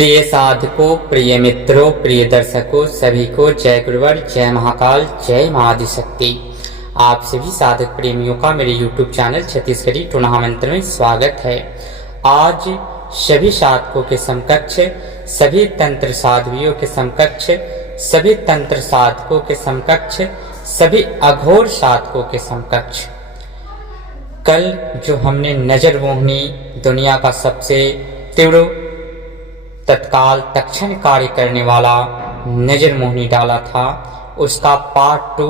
प्रिय साधकों, प्रिय मित्रों, प्रिय दर्शकों, सभी को जय गुरुवर, जय महाकाल, जय महाआदिशक्ति। आप सभी साधक प्रेमियों का मेरे YouTube चैनल छत्तीसगढ़ी टूर्नामेंट में स्वागत है। आज सभी साधकों के समकक्ष, सभी तंत्र साध्वियों के समकक्ष, सभी तंत्र साधकों के समकक्ष, सभी अघोर साधकों के समकक्ष कल जो हमने नजर मोहनी दुनिया का सबसे तीव्र तत्काल तत्क्षण कार्य करने वाला नजर मोहनी डाला था, उसका पार्ट 2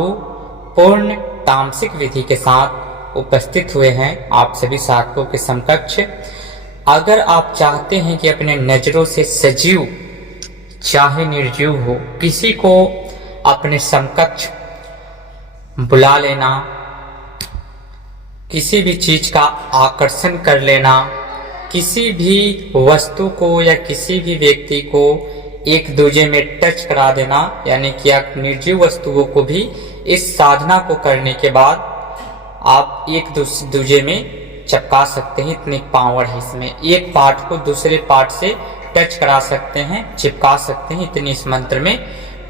पूर्ण तामसिक विधि के साथ उपस्थित हुए हैं आप सभी साधकों के समकक्ष। अगर आप चाहते हैं कि अपने नजरों से सजीव चाहे निर्जीव हो किसी को अपने समकक्ष बुला लेना, किसी भी चीज का आकर्षण कर लेना, किसी भी वस्तु को या किसी भी व्यक्ति को एक दूजे में टच करा देना, यानी कि आप निर्जीव वस्तुओं को भी इस साधना को करने के बाद आप एक दूजे में चिपका सकते हैं। इतनी पावर है इसमें, एक पार्ट को दूसरे पार्ट से टच करा सकते हैं, चिपका सकते हैं, इतनी इस मंत्र में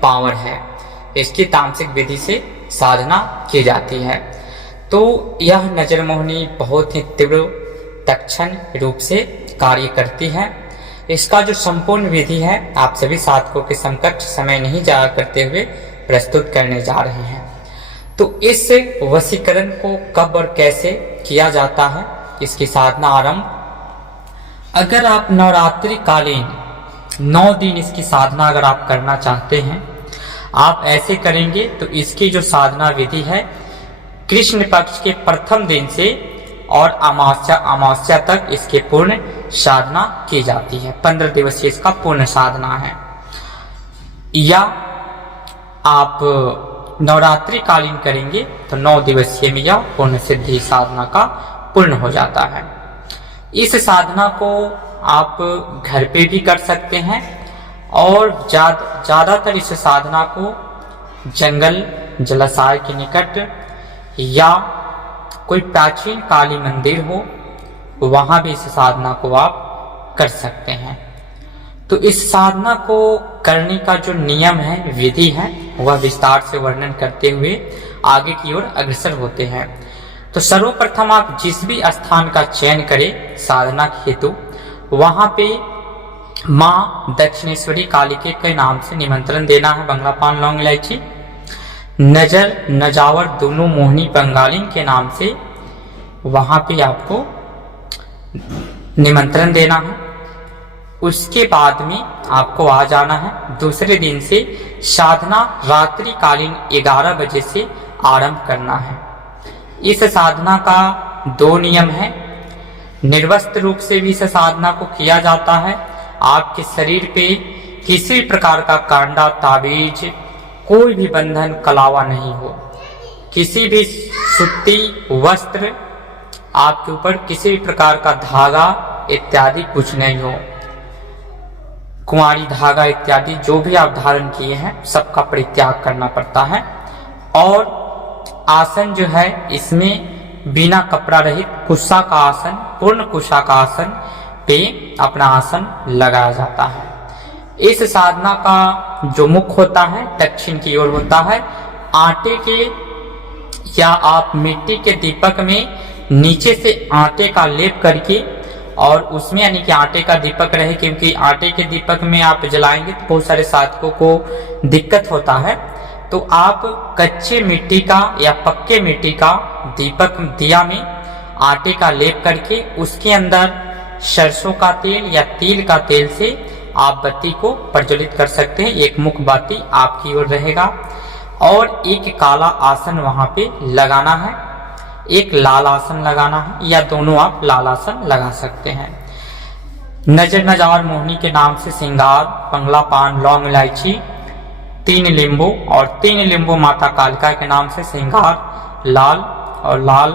पावर है। इसकी तामसिक विधि से साधना की जाती है। तो यह नजर मोहनी बहुत ही तीव्र तत्क्षण रूप से कार्य करती है। इसका जो संपूर्ण विधि है आप सभी साधकों के समकक्ष समय नहीं जाया करते हुए प्रस्तुत करने जा रहे हैं। तो इस वशीकरण को कब और कैसे किया जाता है, इसकी साधना आरंभ। अगर आप नवरात्रि कालीन 9 दिन इसकी साधना अगर आप करना चाहते हैं, आप ऐसे करेंगे तो इसकी जो साधना विधि है कृष्ण पक्ष के प्रथम दिन से और अमावस्या तक इसके पूर्ण साधना की जाती है। 15 दिवसीय इसका पूर्ण साधना है। या आप नवरात्रि कालीन करेंगे तो 9 दिवसीय में यह पूर्ण सिद्धि साधना का पूर्ण हो जाता है। इस साधना को आप घर पे भी कर सकते हैं और ज्यादातर इस साधना को जंगल जलाशय के निकट या कोई प्राचीन काली मंदिर हो वहां भी इस साधना को आप कर सकते हैं। तो इस साधना को करने का जो नियम है, विधि है, वह विस्तार से वर्णन करते हुए आगे की ओर अग्रसर होते हैं। तो सर्वप्रथम आप जिस भी स्थान का चयन करें साधना हेतु, वहां पे माँ दक्षिणेश्वरी कालिके के नाम से निमंत्रण देना है। बंगला पान, लौंग इलायची, नजर नजावर दोनों मोहनी बंगालिन के नाम से वहां पे आपको निमंत्रण देना है। उसके बाद में आपको आ जाना है। दूसरे दिन से साधना रात्रि कालीन 11 बजे से आरंभ करना है। इस साधना का 2 नियम है। निर्वस्त्र रूप से भी इस साधना को किया जाता है। आपके शरीर पे किसी प्रकार का कांडा, ताबीज, कोई भी बंधन कलावा नहीं हो, किसी भी सूती वस्त्र, आपके ऊपर किसी भी प्रकार का धागा इत्यादि कुछ नहीं हो। कुंवारी धागा इत्यादि जो भी आप धारण किए हैं सबका परित्याग करना पड़ता है। और आसन जो है इसमें बिना कपड़ा रहित कुशा का आसन, पूर्ण कुशा का आसन पे अपना आसन लगाया जाता है। इस साधना का जो मुख होता है दक्षिण की ओर होता है। आटे के या आप मिट्टी के दीपक में नीचे से आटे का लेप करके, और उसमें यानी कि आटे का दीपक रहे, क्योंकि आटे के दीपक में आप जलाएंगे तो बहुत सारे साधकों को दिक्कत होता है। तो आप कच्चे मिट्टी का या पक्के मिट्टी का दीपक दिया में आटे का लेप करके उसके अंदर सरसों का तेल या तिल का तेल से आप बत्ती को प्रज्वलित कर सकते हैं। एक मुख बाती आपकी ओर रहेगा और एक काला आसन वहां पे लगाना है, एक लाल आसन लगाना है, या दोनों आप लाल आसन लगा सकते हैं। नजर नजार मोहनी के नाम से श्रृंगार, बंगला पान, लौंग इलायची, 3 नींबू और 3 नींबू माता कालिका के नाम से श्रृंगार, लाल और लाल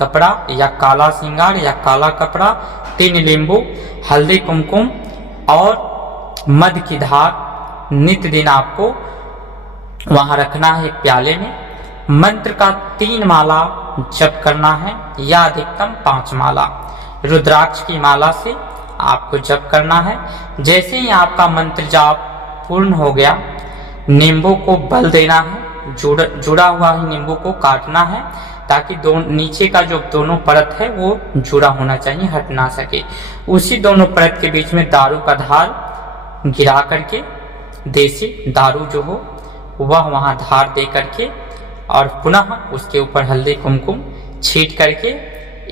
कपड़ा या काला श्रृंगार या काला कपड़ा, 3 नींबू, हल्दी, कुमकुम और मध की धार नित्य दिन आपको वहां रखना है एक प्याले में। मंत्र का 3 माला जप करना है या अधिकतम 5 माला। रुद्राक्ष की माला से आपको जप करना है। जैसे ही आपका मंत्र जाप पूर्ण हो गया, नींबू को बल देना है, जुड़ा हुआ ही नींबू को काटना है ताकि नीचे का जो दोनों परत है वो जुड़ा होना चाहिए, हट ना सके। उसी दोनों परत के बीच में दारू का धार गिरा करके, देसी दारू जो हो वह वहां धार दे करके, और पुनः उसके ऊपर हल्दी कुमकुम छीट करके,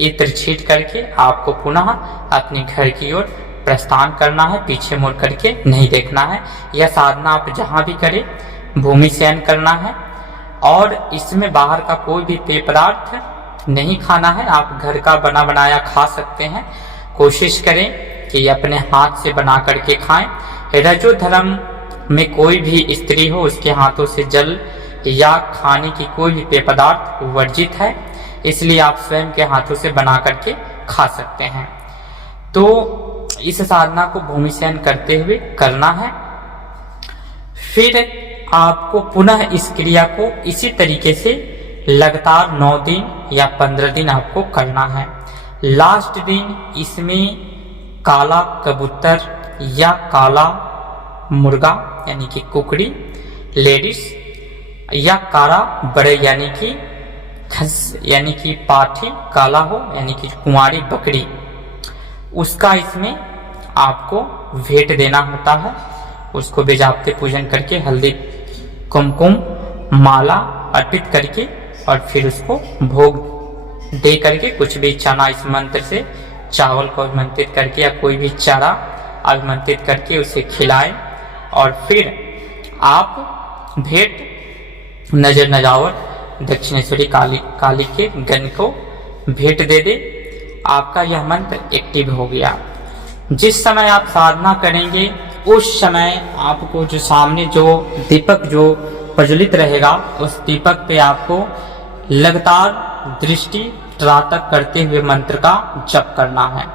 इत्र छीट करके आपको पुनः अपने घर की ओर प्रस्थान करना है। पीछे मुड़ करके नहीं देखना है। यह साधना आप जहां भी करें भूमि शयन करना है, और इसमें बाहर का कोई भी पेय पदार्थ नहीं खाना है। आप घर का बना बनाया खा सकते हैं। कोशिश करें कि अपने हाथ से बना करके खाएं। रजो धर्म में कोई भी स्त्री हो उसके हाथों से जल या खाने की कोई भी पेय पदार्थ वर्जित है, इसलिए आप स्वयं के हाथों से बना करके खा सकते हैं। तो इस साधना को भूमि शयन करते हुए करना है। फिर आपको पुनः इस क्रिया को इसी तरीके से लगातार 9 दिन या 15 दिन आपको करना है। लास्ट दिन इसमें काला कबूतर या काला मुर्गा यानी कि कुकड़ी लेडीज, या काला बड़े यानी कि खस यानी कि पाठी काला हो यानी कि कुंवारी बकरी, उसका इसमें आपको भेंट देना होता है। उसको बेजाप्ते पूजन करके हल्दी कुमकुम माला अर्पित करके, और फिर उसको भोग दे करके कुछ भी चना इस मंत्र से, चावल को अभिमंत्रित करके या कोई भी चारा अभिमंत्रित करके उसे खिलाएं। और फिर आप भेंट नजर नजावर दक्षिणेश्वरी काली के गण को भेंट दे दे। आपका यह मंत्र एक्टिव हो गया। जिस समय आप साधना करेंगे उस समय आपको जो सामने जो दीपक जो प्रज्वलित रहेगा, उस दीपक पे आपको लगातार दृष्टि त्रातक करते हुए मंत्र का जप करना है।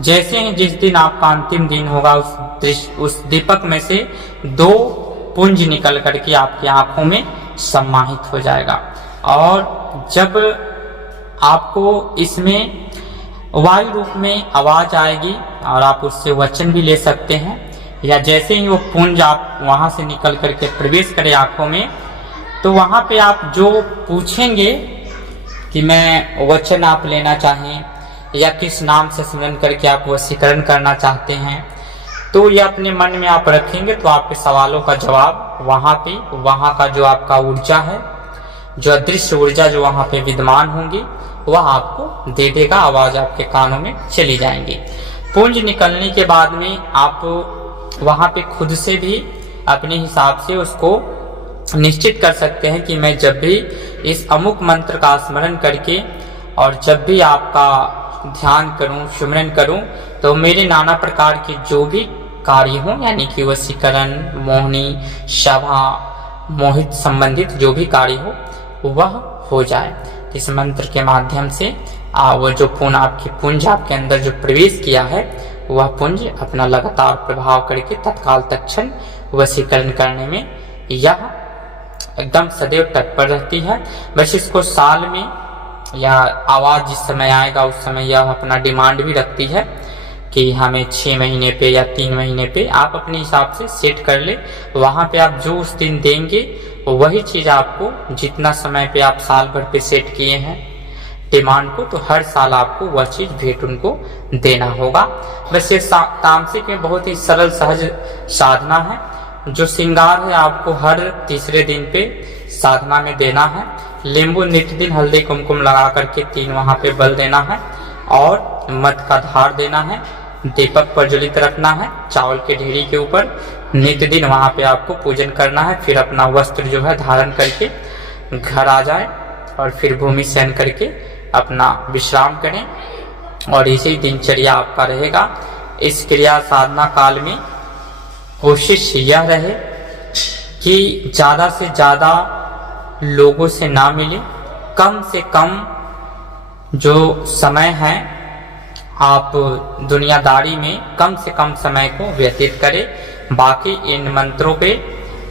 जैसे ही जिस दिन आपका अंतिम दिन होगा, उस दीपक में से 2 पुंज निकल करके आपकी आंखों में सम्माहित हो जाएगा। और जब आपको इसमें वायु रूप में आवाज आएगी और आप उससे वचन भी ले सकते हैं, या जैसे ही वो पुंज आप वहां से निकल करके प्रवेश करें आंखों में, तो वहां पे आप जो पूछेंगे कि मैं वचन आप लेना चाहें या किस नाम से स्मरण करके आप वशीकरण करना चाहते हैं, तो ये अपने मन में आप रखेंगे तो आपके सवालों का जवाब वहां का जो आपका ऊर्जा है, जो अदृश्य ऊर्जा जो वहां पे विद्यमान होंगी, वह आपको दे देगा। आवाज आपके कानों में चली जाएंगी। पुंज निकलने के बाद में आप वहां पे खुद से भी अपने हिसाब से उसको निश्चित कर सकते हैं कि मैं जब भी इस अमुक मंत्र का स्मरण करके और जब भी आपका ध्यान करूं, सुमरन करूं, तो मेरे नाना प्रकार के जो भी कार्य हों, यानी कि वशीकरण, मोहनी, सभा, मोहित संबंधित जो भी कार्य हो वह हो जाए। इस मंत्र के माध्यम से वो जो आपकी पुंज आपके अंदर जो प्रवेश किया है, वह पुंज अपना लगातार प्रभाव करके तत्काल तत्क्षण वशीकरण करने में यह एकदम सदैव तत्पर रहती है। बस इसको साल में या आवाज जिस समय आएगा उस समय यह अपना डिमांड भी रखती है कि हमें 6 महीने पे या 3 महीने पे आप अपने हिसाब से सेट कर ले। वहां पे आप जो उस दिन देंगे वही चीज आपको, जितना समय पे आप साल भर पे सेट किए हैं डिमांड को, तो हर साल आपको वह चीज भेंट उनको देना होगा। बस ये तामसिक में बहुत ही सरल सहज साधना है। जो श्रृंगार है आपको हर तीसरे दिन पे साधना में देना है। नींबू नित्य दिन हल्दी कुमकुम लगा करके 3 वहां पे बल देना है और मध का धार देना है। दीपक प्रज्वलित रखना है चावल के ढेरी के ऊपर। नित्य दिन वहां पे आपको पूजन करना है। फिर अपना वस्त्र जो है धारण करके घर आ जाए और फिर भूमि शयन करके अपना विश्राम करें, और इसी दिनचर्या आपका रहेगा। इस क्रिया साधना काल में कोशिश यह रहे कि ज्यादा से ज्यादा लोगों से ना मिले, कम से कम जो समय है आप दुनियादारी में कम से कम समय को व्यतीत करें। बाकी इन मंत्रों पे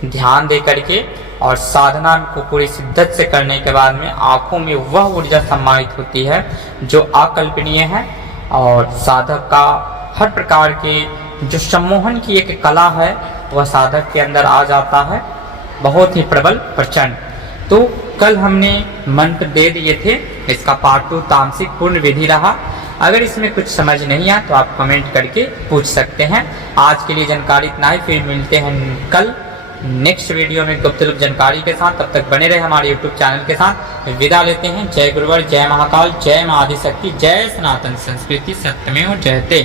ध्यान दे करके और साधना को पूरी शिद्दत से करने के बाद में आंखों में वह ऊर्जा सम्मानित होती है जो अकल्पनीय है, और साधक का हर प्रकार के जो सम्मोहन की एक कला है वह साधक के अंदर आ जाता है, बहुत ही प्रबल प्रचंड। तो कल हमने मंत्र दे दिए थे, इसका पार्ट 2 तामसिक पूर्ण विधि रहा। अगर इसमें कुछ समझ नहीं आया तो आप कमेंट करके पूछ सकते हैं। आज के लिए जानकारी इतना ही, फिर मिलते हैं कल नेक्स्ट वीडियो में गुप्त रूप जानकारी के साथ। तब तक बने रहे हमारे यूट्यूब चैनल के साथ। विदा लेते हैं। जय गुरुवर, जय महाकाल, जय मां आदिशक्ति, जय सनातन संस्कृति, सत्यमेव जयते।